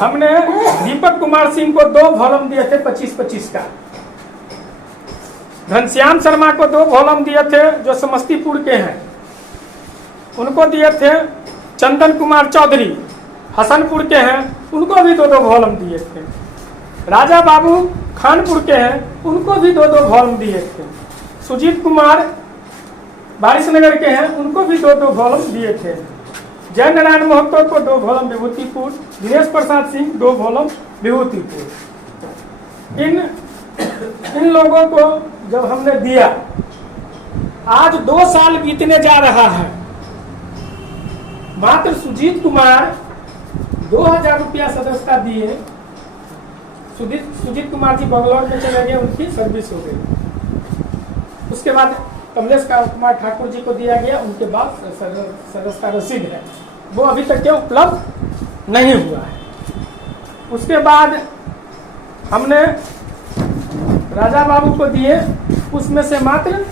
हमने दीपक कुमार सिंह को 2 वॉलम दिए थे 25-25 का। घनश्याम शर्मा को 2 वॉलम दिए थे जो समस्तीपुर के हैं, उनको दिए थे। चंदन कुमार चौधरी हसनपुर के हैं, उनको भी 2-2 वॉलम दिए थे। राजा बाबू खानपुर के हैं, उनको भी 2-2 वॉलम दिए थे। सुजीत कुमार बारिशनगर के हैं, उनको भी 2-2 वॉलम दिए थे। जय नारायण महतो को 2 वॉलम विभूतिपुर, दिनेश प्रसाद सिंह 2 वॉलम विभूतिपुर। इन लोगों को जब हमने दिया, आज 2 साल बीतने जा रहा है, मात्र सुजीत कुमार 2000 रुपया सदस्यता दिए। सुजीत कुमार जी बंगलौर में चले गए, उनकी सर्विस हो गई। उसके बाद कमलेश कुमार ठाकुर जी को दिया गया, उनके बाद सदस्यता रसीद है, वो अभी तक के उपलब्ध नहीं हुआ है। उसके बाद हमने राजा बाबू को दिए, उसमें से मात्र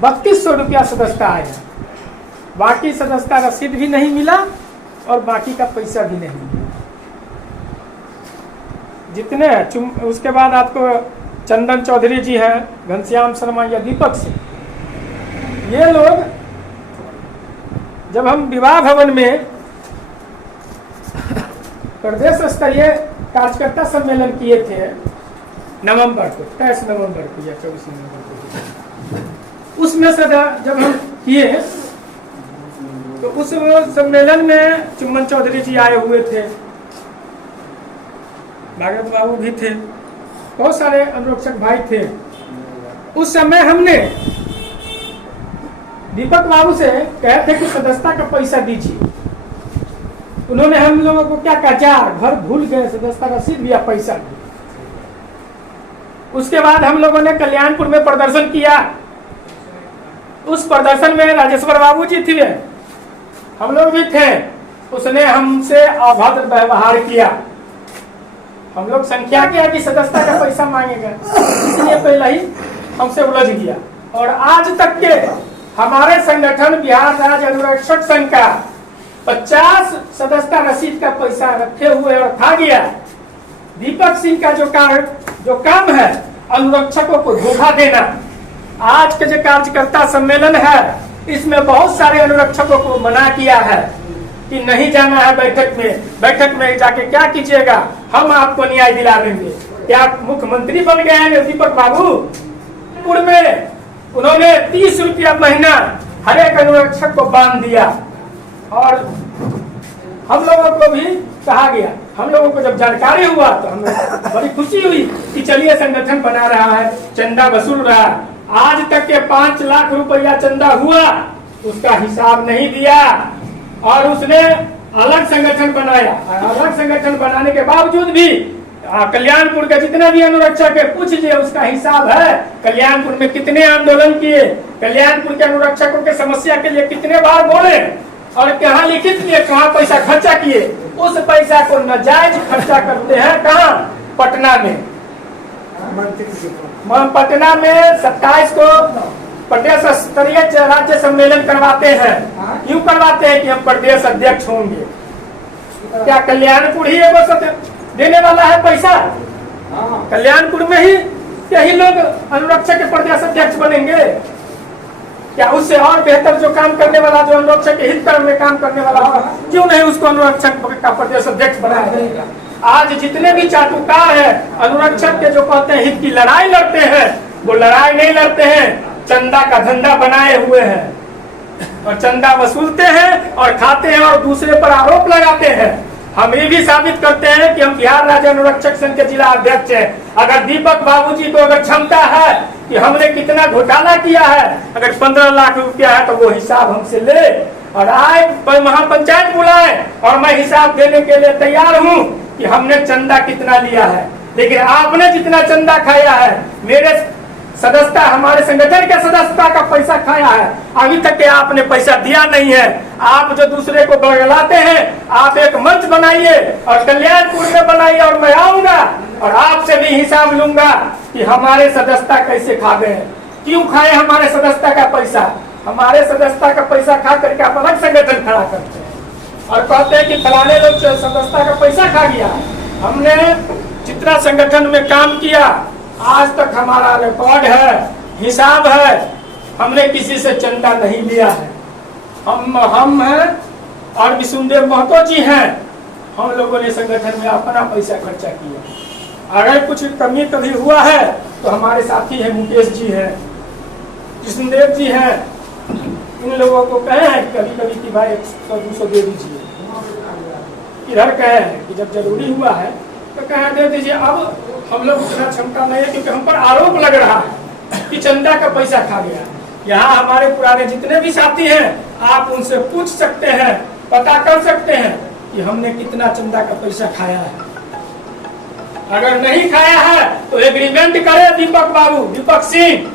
3200 रुपया सदस्यता आया, बाकी सदस्यता रसीद भी नहीं मिला और बाकी का पैसा भी नहीं मिला। जितने उसके बाद आपको चंदन चौधरी जी हैं, घनश्याम शर्मा या दीपक सिंह, ये लोग जब हम विवाह भवन में प्रदेश स्तरीय कार्यकर्ता सम्मेलन किए थे नवंबर को, 23 नवंबर को या 24 नवंबर को, उसमें से जब हम किए तो उस सम्मेलन में चुम्बन चौधरी जी आए हुए थे, भागवत बाबू भी थे, बहुत सारे अनुरक्षक भाई थे। उस समय हमने दीपक बाबू से कहे थे कि सदस्यता का पैसा दीजिए। उन्होंने हम लोगों को क्या कहा, घर भूल गए, सदस्यता रसीद भी या पैसा भी। उसके बाद हम लोगों ने कल्याणपुर में प्रदर्शन किया। उस प्रदर्शन में राजेश्वर बाबू जी थे, हम लोग भी थे। उसने हमसे अभद्र व्यवहार किया। हम लोग संख्या किया कि सदस्यता का पैसा मांगेगा, इसलिए पहले ही हमसे उलझ गया। और आज तक के हमारे संगठन बिहार राज्य अनुरक्षक संघ का 50 सदस्यता रसीद का पैसा रखे हुए और खा गया। दीपक सिंह का जो काम है अनुरक्षकों को धोखा देना। आज के जो कार्यकर्ता सम्मेलन है, इसमें बहुत सारे अनुरक्षकों को मना किया है कि नहीं जाना है बैठक में। बैठक में जाके क्या कीजिएगा, हम आपको न्याय दिला देंगे। क्या मुख्यमंत्री बन गए हैं दीपक बाबू? पुर में उन्होंने 30 रुपया महीना हर एक अनुरक्षक को बांध दिया और हम लोगों को भी कहा गया। हम लोगों को जब जानकारी हुआ तो हमें बड़ी खुशी हुई कि चलिए संगठन बना रहा है, चंदा वसूल रहा है। आज तक के 5 लाख रुपया चंदा हुआ, उसका हिसाब नहीं दिया और उसने अलग संगठन बनाया। अलग संगठन बनाने के बावजूद भी कल्याणपुर के जितने भी अनुरक्षक है, पूछ लीजिए उसका हिसाब है। कल्याणपुर में कितने आंदोलन किए, कल्याणपुर के अनुरक्षकों के समस्या के लिए कितने बार बोले और कहाँ लिखित किए, कहाँ पैसा खर्चा किए। उस पैसा को नाजायज खर्चा करते हैं। कहाँ? पटना में। पटना में 27 को प्रदेश स्तरीय राज्य सम्मेलन करवाते हैं। क्यों करवाते हैं? कि हम प्रदेश अध्यक्ष होंगे। क्या कल्याणपुर ही वो देने वाला है पैसा? कल्याणपुर में ही यही लोग अनुरक्षक के प्रदेश अध्यक्ष बनेंगे क्या? उससे और बेहतर जो काम करने वाला, जो अनुरक्षक के हित में काम करने वाला, क्यों नहीं उसको अनुरक्षक का प्रदेश अध्यक्ष बनाया जाएगा? आज जितने भी चाटुकार है अनुरक्षक के, जो कहते हैं हित की लड़ाई लड़ते हैं, वो लड़ाई नहीं लड़ते हैं, चंदा का धंधा बनाए हुए हैं और चंदा वसूलते हैं और खाते हैं और दूसरे पर आरोप लगाते हैं। हम ये भी साबित करते हैं कि हम बिहार राज्य अनुरक्षक संघ के जिला अध्यक्ष हैं। अगर दीपक बाबू जी को अगर क्षमता है कि हमने कितना घोटाला किया है, अगर 15 लाख रुपया है तो वो हिसाब हमसे ले और आए महापंचायत बुलाए और मैं हिसाब देने के लिए तैयार हूँ कि हमने चंदा कितना लिया है। लेकिन आपने जितना चंदा खाया है, मेरे सदस्यता, हमारे संगठन के सदस्यता का पैसा खाया है, अभी तक के आपने पैसा दिया नहीं है। आप जो दूसरे को बरगलाते हैं, आप एक मंच बनाइए और कल्याणपुर में बनाइए और मैं आऊंगा और आपसे भी हिसाब लूंगा कि हमारे सदस्यता कैसे खा गए, क्यों खाए हमारे सदस्यता का पैसा। हमारे सदस्यता का पैसा खा करके आप अलग संगठन खड़ा करते हैं। और कहते हैं कि फलाने लोग सदस्यता का पैसा खा गया। हमने जितना संगठन में काम किया आज तक हमारा रिकॉर्ड है, हिसाब है, हमने किसी से चंदा नहीं लिया है। हम हैं और विष्णुदेव महतो जी हैं, हम लोगों ने संगठन में अपना पैसा खर्चा किया। अगर कुछ कमी कभी हुआ है तो हमारे साथी हैं, मुकेश जी हैं, विष्णुदेव जी हैं, इन लोगों को कहे हैं कभी कभी कि भाई 100-200 दे दीजिए। इधर कहे हैं कि जब जरूरी हुआ है तो कहे दे दीजिए। अब हम लोग उतना क्षमता नहीं है क्योंकि हम पर आरोप लग रहा है कि चंदा का पैसा खा गया। यहाँ हमारे पुराने जितने भी साथी हैं आप उनसे पूछ सकते हैं, पता कर सकते हैं कि हमने कितना चंदा का पैसा खाया है। अगर नहीं खाया है तो एग्रीमेंट करे दीपक सिंह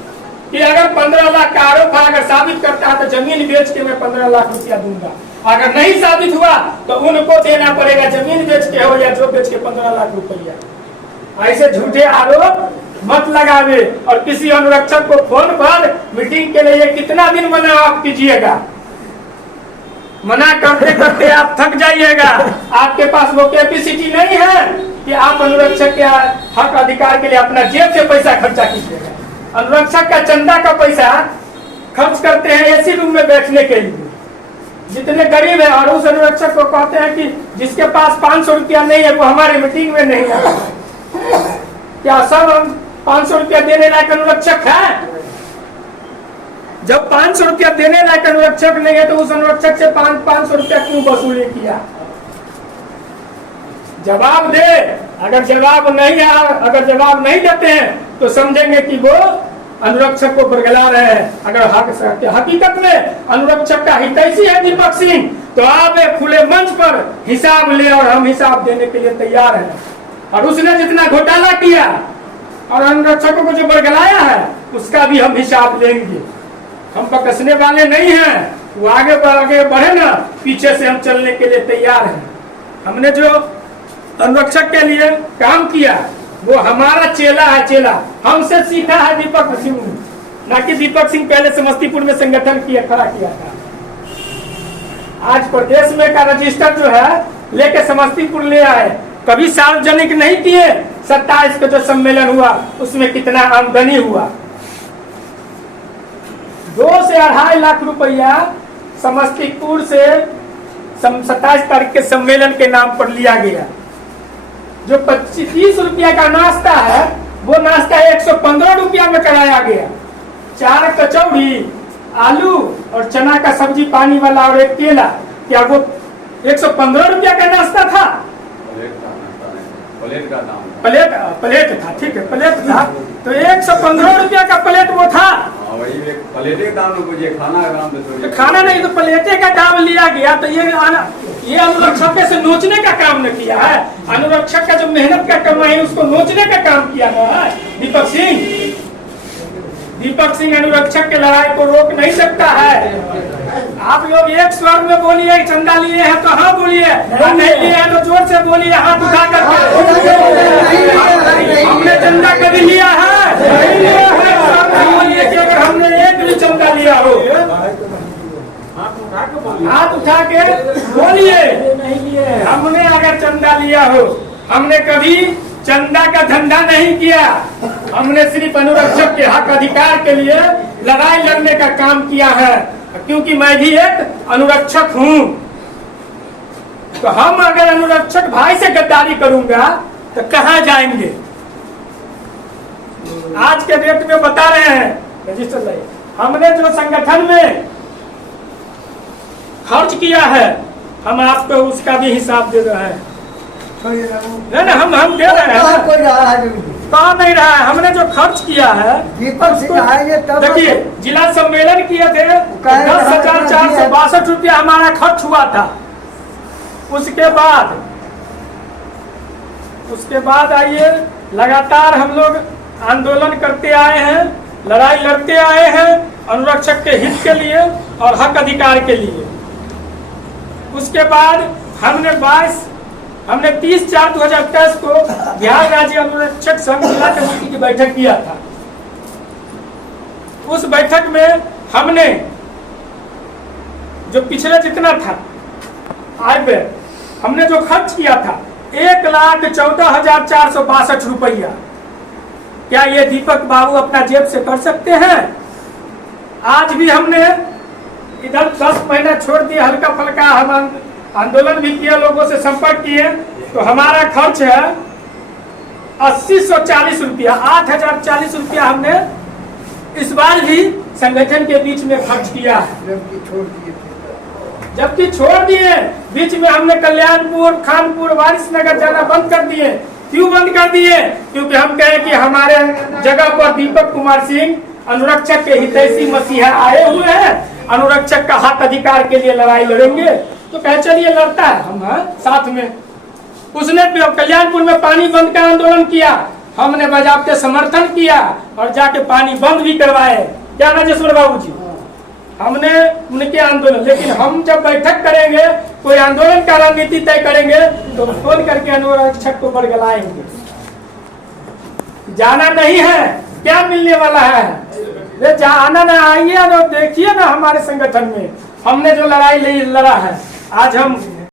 कि अगर 15 लाख का आरोप है, अगर साबित करता है तो जमीन बेच के मैं 15 लाख रुपया दूंगा। अगर नहीं साबित हुआ तो उनको देना पड़ेगा, जमीन बेच के हो या जो बेच के 15 लाख रुपया। ऐसे झूठे आरोप मत लगावे। और किसी अनुरक्षक को फोन पर मीटिंग के लिए कितना दिन मना आप कीजिएगा, मना करते करते आप थक जाइएगा। आपके पास वो कैपेसिटी नहीं है कि आप अनुरक्षक के हक अधिकार के लिए अपना जेब से पैसा खर्चा कीजिएगा। अनुरक्षक का चंदा का पैसा खर्च करते हैं एसी रूम में बैठने के लिए, जितने गरीब है। और उस अनुरक्षक को कहते हैं कि जिसके पास 500 रुपया नहीं है वो हमारी मीटिंग में नहीं आता। क्या सब 500 रुपया देने लायक अनुरक्षक है? जब 500 रुपया देने लायक अनुरक्षक नहीं है तो उस अनुरक्षक से 500 रुपया क्यों वसूली किया? जवाब दे। अगर जवाब नहीं देते हैं तो समझेंगे कि वो अनुरक्षक को बरगला रहे हैं। अगर हकीकत में अनुरक्षक का हितैषी है दीपक सिंह तो आप खुले मंच पर हिसाब ले और हम हिसाब देने के लिए तैयार हैं। और उसने जितना घोटाला किया और अनुरक्षकों को जो बरगलाया है उसका भी हम हिसाब लेंगे। हम बकसने वाले नहीं हैं, वो आगे बढ़े ना, पीछे से हम चलने के लिए तैयार हैं। हमने जो अनुरक्षक के लिए काम किया वो हमारा चेला है, चेला हमसे सीखा है दीपक सिंह, ना कि दीपक सिंह पहले समस्तीपुर में संगठन खड़ा किया था। आज प्रदेश में का रजिस्टर जो है लेके समस्तीपुर ले आए, कभी सार्वजनिक नहीं किए। 27 का जो सम्मेलन हुआ उसमें कितना आमदनी हुआ, 2 से 2.5 लाख रुपया समस्तीपुर से 27 तारीख के सम्मेलन के नाम पर लिया गया। जो 25-30 रुपया का नाश्ता है वो नाश्ता 115 रुपया में कराया गया। 4 कचौड़ी, आलू और चना का सब्जी पानी वाला और एक केला, क्या वो 115 रुपया का नाश्ता था? प्लेट था, ठीक है, प्लेट था। तो 115 रुपया का प्लेट वो था। वही प्लेटे का दाम मुझे खाना का दाम तो खाना नहीं तो प्लेटे का दाम लिया गया। तो ये अनुरक्षक से नोचने का काम न किया है। अनुरक्षक का जो मेहनत का कमाई उसको नोचने का काम किया है दीपक सिंह अनुरक्षक के लड़ाई को रोक नहीं सकता है। आप लोग एक स्वर में बोलिए, चंदा लिए हैं तो हाँ बोलिए, नहीं लिए हैं तो जोर से बोलिए, हाथ उठा कर। हमने चंदा कभी लिया है? नहीं लिया है। बोलिए कि अगर हमने एक भी चंदा लिया हो, हाथ उठा के बोलिए। नहीं लिए, हमने अगर चंदा लिया हो, हमने कभी चंदा का धंधा नहीं किया। हमने सिर्फ अनुरक्षक के हक अधिकार के लिए लड़ाई लड़ने का काम किया है, क्योंकि मैं भी एक अनुरक्षक हूँ। तो हम अगर अनुरक्षक भाई से गद्दारी करूंगा तो कहाँ जाएंगे? आज के डेट में बता रहे हैं रजिस्टर भाई, हमने जो संगठन में खर्च किया है हम आपको उसका भी हिसाब दे रहे हैं। नहीं, हम दे रहे हैं। कहाँ नहीं रहा है? हमने जो खर्च किया है देखिए, जिला सम्मेलन किए थे 10,462 रुपया हमारा खर्च हुआ था। उसके बाद आइए, लगातार हम लोग आंदोलन करते आए हैं, लड़ाई लड़ते आए हैं अनुरक्षक के हित के लिए और हक अधिकार के लिए। उसके बाद हमने 30/4/2023 को बिहार राज्य अनुरक्षक संघ जिला कमेटी की बैठक किया था। उस बैठक में हमने जो पिछले जितना था आय पे हमने जो खर्च किया था 1,14,462 रुपया, क्या ये दीपक बाबू अपना जेब से कर सकते हैं? आज भी हमने इधर 10 महीना छोड़ दिया, हल्का फुल्का हम आंदोलन भी किया, लोगों से संपर्क किए, तो हमारा खर्च है 8,140 रुपया, 8,040 रुपया हमने इस बार भी संगठन के बीच में खर्च किया है। जबकि छोड़ दिए बीच में हमने कल्याणपुर, खानपुर, वारिसनगर जाना बंद कर दिए। क्यों बंद कर दिए? क्योंकि हम कहे कि हमारे जगह पर दीपक कुमार सिंह अनुरक्षक के हितैषी मसीहा आए हुए हैं, अनुरक्षक का हक अधिकार के लिए लड़ाई लड़ेंगे, तो कहे चलिए लड़ता है हम साथ में। उसने कल्याणपुर में पानी बंद का आंदोलन किया, हमने बजाबते समर्थन किया और जाके पानी बंद भी करवाए। क्या राजेश्वर बाबू जी, हमने उनके आंदोलन, लेकिन हम जब बैठक करेंगे, कोई आंदोलन का रणनीति तय करेंगे, तो फोन करके अनुरक्षक को बरगलाएंगे। जाना नहीं है, क्या मिलने वाला है? आना ना, आइए ना, देखिए ना हमारे संगठन में हमने जो लड़ाई लड़ा है। आज हम